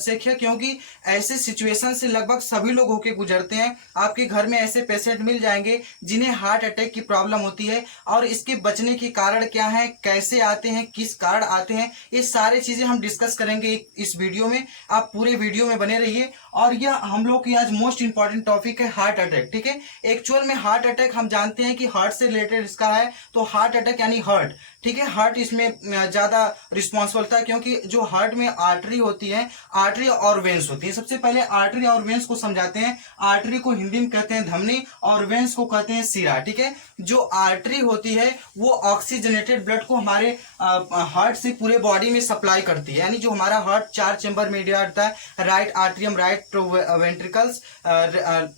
आवश्यक है, क्योंकि ऐसे सिचुएशन से लगभग सभी लोग होके गुजरते हैं। आपके घर में ऐसे पेशेंट मिल जाएंगे जिन्हें हार्ट अटैक की प्रॉब्लम होती है, और इसके बचने के कारण क्या है, कैसे आते हैं, किस कारण आते हैं, ये सारी चीजें हम डिस्कस करेंगे इस वीडियो में। आप पूरे वीडियो में बने रहिए। और यह हम लोग की आज मोस्ट इंपॉर्टेंट टॉपिक है हार्ट अटैक। ठीक है, एक्चुअल में हार्ट अटैक हम जानते हैं कि हार्ट से रिलेटेड इसका है, तो हार्ट अटैक यानी हार्ट। ठीक है, हार्ट इसमें ज्यादा रिस्पॉन्सिबल था, क्योंकि जो हार्ट में आर्टरी होती है, आर्टरी और वेंस होती है। सबसे पहले आर्टरी और वेंस को समझाते हैं। आर्टरी को हिंदी में कहते हैं धमनी, और वेंस को कहते हैं सिरा। ठीक है, जो आर्टरी होती है वो ऑक्सीजनेटेड ब्लड को हमारे हार्ट से पूरे बॉडी में सप्लाई करती है। यानी जो हमारा हार्ट 4 चेंबर में होता है, right atrium, right ventricles,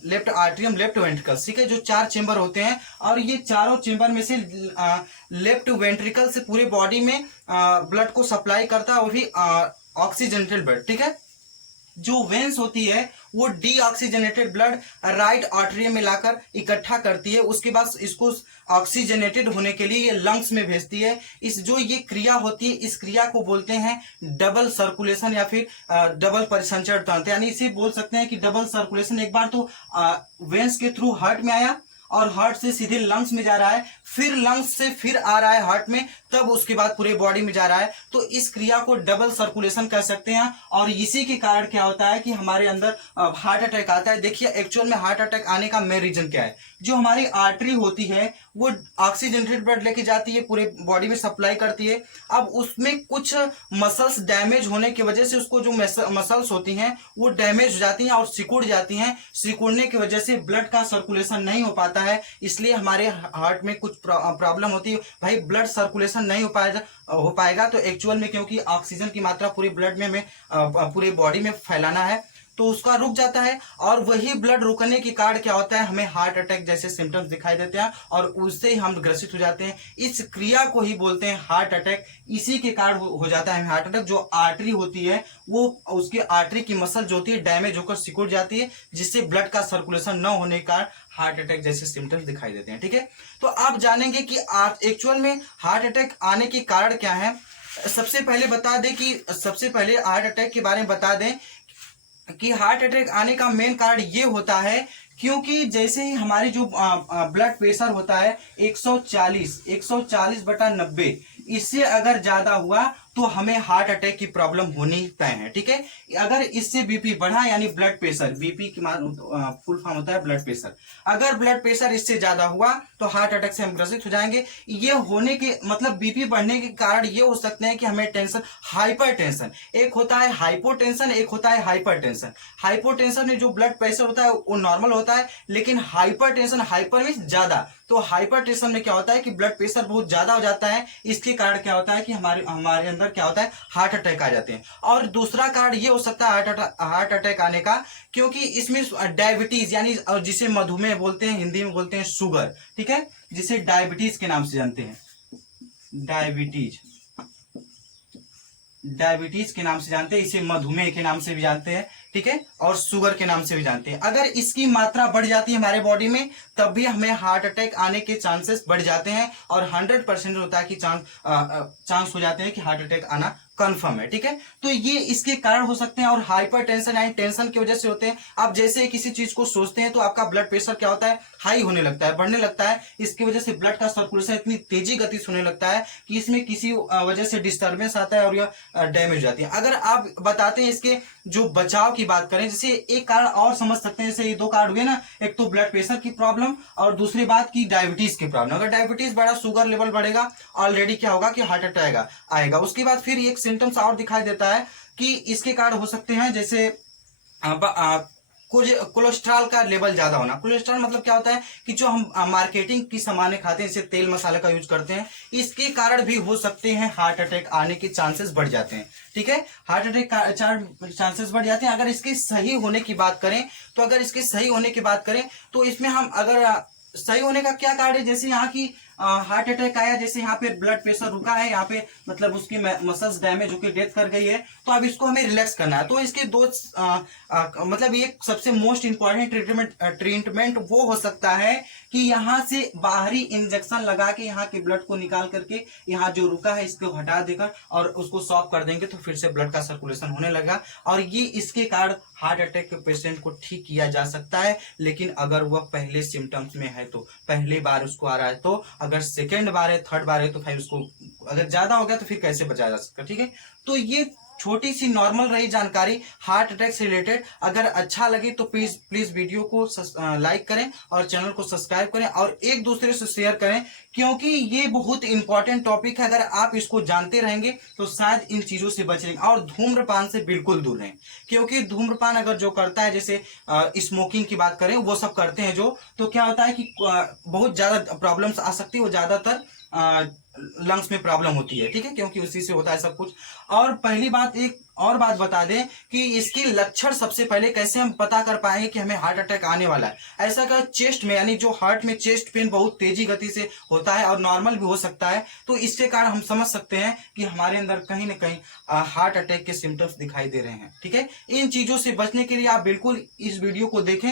left atrium, left ventricles. ठीक है, जो 4 चेंबर होते हैं, और ये चारों चेंबर में से लेफ्ट वेंट्रिकल से पूरे बॉडी में ब्लड को सप्लाई करता है, वो भी ऑक्सीजनेटेड ब्लड। ठीक है, जो वेंस होती है वो डीऑक्सीजनेटेड ब्लड राइट आर्टरियम में लाकर इकट्ठा करती है। उसके बाद इसको ऑक्सीजनेटेड होने के लिए ये लंग्स में भेजती है। इस जो ये क्रिया होती है, इस क्रिया को बोलते हैं डबल सर्कुलेशन या फिर डबल परिसंचरण तंत्र। यानी इसे बोल सकते हैं कि डबल सर्कुलेशन। एक बार तो वेंस के थ्रू हार्ट में आया, और हार्ट से सीधे लंग्स में जा रहा है, फिर लंग्स से फिर आ रहा है हार्ट में, तब उसके बाद पूरे बॉडी में जा रहा है। तो इस क्रिया को डबल सर्कुलेशन कह सकते हैं। और इसी के कारण क्या होता है कि हमारे अंदर हार्ट अटैक आता है। देखिए, एक्चुअल में हार्ट अटैक आने का मेन रीजन क्या है। जो हमारी आर्टरी होती है वो ऑक्सीजनेटेड ब्लड लेके जाती है, पूरे बॉडी में सप्लाई करती है। अब उसमें कुछ मसल्स डैमेज होने की वजह से, उसको जो मसल्स होती हैं वो डैमेज हो जाती हैं और सिकुड़ जाती हैं। सिकुड़ने की वजह से ब्लड का सर्कुलेशन नहीं हो पाता है, इसलिए हमारे हार्ट में कुछ प्रॉब्लम होती है। भाई, ब्लड सर्कुलेशन नहीं हो पाएगा तो एक्चुअल में, क्योंकि ऑक्सीजन की मात्रा पूरे ब्लड में हमें पूरे बॉडी में फैलाना है, तो उसका रुक जाता है। और वही ब्लड रुकने के कारण क्या होता है, हमें हार्ट अटैक जैसे सिम्टम्स दिखाई देते हैं, और उससे ही हम ग्रसित हो जाते हैं। इस क्रिया को ही बोलते हैं हार्ट अटैक। इसी के कारण हो जाता है हार्ट अटैक। जो आर्टरी होती है वो, उसकी आर्टरी की मसल जो होती है डैमेज होकर सिकुड़ जाती है, जिससे ब्लड का सर्कुलेशन न होने के कारण हार्ट अटैक जैसे सिम्टम्स दिखाई देते हैं। ठीक है, तो आप जानेंगे कि एक्चुअल में हार्ट अटैक आने के कारण क्या है। सबसे पहले बता दें कि सबसे पहले हार्ट अटैक के बारे में बता दें कि हार्ट अटैक आने का मेन कारण ये होता है, क्योंकि जैसे ही हमारी जो ब्लड प्रेशर होता है 140/90, इससे अगर ज्यादा हुआ तो हमें हार्ट अटैक की प्रॉब्लम होनी तय है। ठीक है, अगर इससे बीपी बढ़ा, यानी ब्लड प्रेशर, बीपी की फुल फॉर्म होता है ब्लड प्रेशर, अगर ब्लड प्रेशर इससे ज्यादा हुआ तो हार्ट अटैक से हम ग्रसित हो जाएंगे। ये होने के मतलब बीपी बढ़ने के कारण ये हो सकते हैं कि हमें टेंशन, हाइपर टेंशन, एक होता है हाइपोटेंशन, एक होता है हाइपर टेंशन। हाइपोटेंशन में जो ब्लड प्रेशर होता है वो नॉर्मल होता है, लेकिन हाइपर टेंशन, हाइपर मींस ज्यादा, तो हाइपर टेंशन में क्या होता है कि ब्लड प्रेशर बहुत ज्यादा हो जाता है। इसके कारण क्या होता है कि हमारे अंदर क्या होता है, हार्ट अटैक आ जाते हैं। और दूसरा कारण ये हो सकता है हार्ट अटैक आने का, क्योंकि इसमें डायबिटीज, यानी जिसे मधुमेह बोलते हैं, हिंदी में बोलते हैं शुगर। ठीक है, जिसे डायबिटीज के नाम से जानते हैं, डायबिटीज, डायबिटीज के नाम से जानते हैं, इसे मधुमेह के नाम से भी जानते हैं। ठीक है, और शुगर के नाम से भी जानते हैं। अगर इसकी मात्रा बढ़ जाती है हमारे बॉडी में, तब भी हमें हार्ट अटैक आने के चांसेस बढ़ जाते हैं, और 100% होता है कि चांस हो जाते हैं कि हार्ट अटैक आना कंफर्म है। ठीक है, तो ये इसके कारण हो सकते हैं। और हाइपर टेंशन यानी टेंशन की वजह से होते हैं। आप जैसे किसी चीज को सोचते हैं तो आपका ब्लड प्रेशर क्या होता है, हाई होने लगता है, बढ़ने लगता है। इसकी वजह से ब्लड का सर्कुलेशन इतनी तेजी गति से होने लगता है कि इसमें किसी वजह से डिस्टर्बेंस आता है और यह डैमेज हो जाती है। अगर आप बताते हैं इसके जो बचाव की बात करें, जैसे एक कारण और समझ सकते हैं, जैसे ये 2 कारण हुए ना, एक तो ब्लड प्रेशर की प्रॉब्लम और दूसरी बात की डायबिटीज की प्रॉब्लम। अगर डायबिटीज बढ़ा, शुगर लेवल बढ़ेगा, ऑलरेडी क्या होगा कि हार्ट अटैक आएगा। उसके बाद फिर एक सिम्टम्स और दिखाई देता है कि इसके कारण हो सकते हैं, जैसे कुछ कोलेस्ट्रॉल का लेवल ज्यादा होना। कोलेस्ट्रॉल मतलब क्या होता है कि जो हम मार्केटिंग की सामानें खाते हैं, जैसे तेल मसाले का यूज करते हैं, इसके कारण भी हो सकते हैं हार्ट अटैक आने के चांसेस बढ़ जाते हैं। ठीक है, हार्ट अटैक का चांसेस बढ़ जाते हैं। अगर इसके सही होने की बात करें, तो इसमें हम अगर सही होने का क्या कारण है, जैसे यहाँ की हार्ट अटैक आया, जैसे यहाँ पे ब्लड प्रेशर रुका है, यहाँ पे मतलब उसकी मसल्स डैमेज होकर डेथ कर गई है, तो अब इसको हमें रिलैक्स करना है। तो इसके दो मतलब ये सबसे मोस्ट इंपॉर्टेंट ट्रीटमेंट वो हो सकता है कि यहाँ से बाहरी इंजेक्शन लगा के यहाँ के ब्लड को निकाल करके यहाँ जो रुका है इसको हटा देकर और उसको सॉक कर देंगे, तो फिर से ब्लड का सर्कुलेशन होने लगा और ये इसके कारण हार्ट अटैक के पेशेंट को ठीक किया जा सकता है। लेकिन अगर वह पहले सिम्टम्स में है, तो पहली बार उसको आ रहा है, तो अगर सेकेंड बार है, थर्ड बार है, तो फिर उसको अगर ज्यादा हो गया तो फिर कैसे बचाया जा सकता है। ठीक है, तो ये छोटी सी नॉर्मल रही जानकारी हार्ट अटैक से रिलेटेड। अगर अच्छा लगे तो प्लीज प्लीज वीडियो को लाइक करें और चैनल को सब्सक्राइब करें और एक दूसरे से शेयर करें, क्योंकि ये बहुत इंपॉर्टेंट टॉपिक है। अगर आप इसको जानते रहेंगे तो शायद इन चीजों से बचेंगे। और धूम्रपान से बिल्कुल दूर रहें, क्योंकि धूम्रपान अगर जो करता है, जैसे स्मोकिंग की बात करें, वो सब करते हैं जो, तो क्या होता है कि बहुत ज्यादा प्रॉब्लम्स आ सकती है। वो ज्यादातर लंग्स में प्रॉब्लम होती है। ठीक है, क्योंकि उसी से होता है सब कुछ। और पहली बात, एक और बात बता दें कि इसके लक्षण सबसे पहले कैसे हम पता कर पाएंगे कि हमें हार्ट अटैक आने वाला है। ऐसा का चेस्ट में, यानी जो हार्ट में चेस्ट पेन बहुत तेजी गति से होता है और नॉर्मल भी हो सकता है, तो इसके कारण हम समझ सकते हैं कि हमारे अंदर कहीं ना कहीं हार्ट अटैक के सिम्टम्स दिखाई दे रहे हैं। ठीक है, इन चीजों से बचने के लिए आप बिल्कुल इस वीडियो को देखें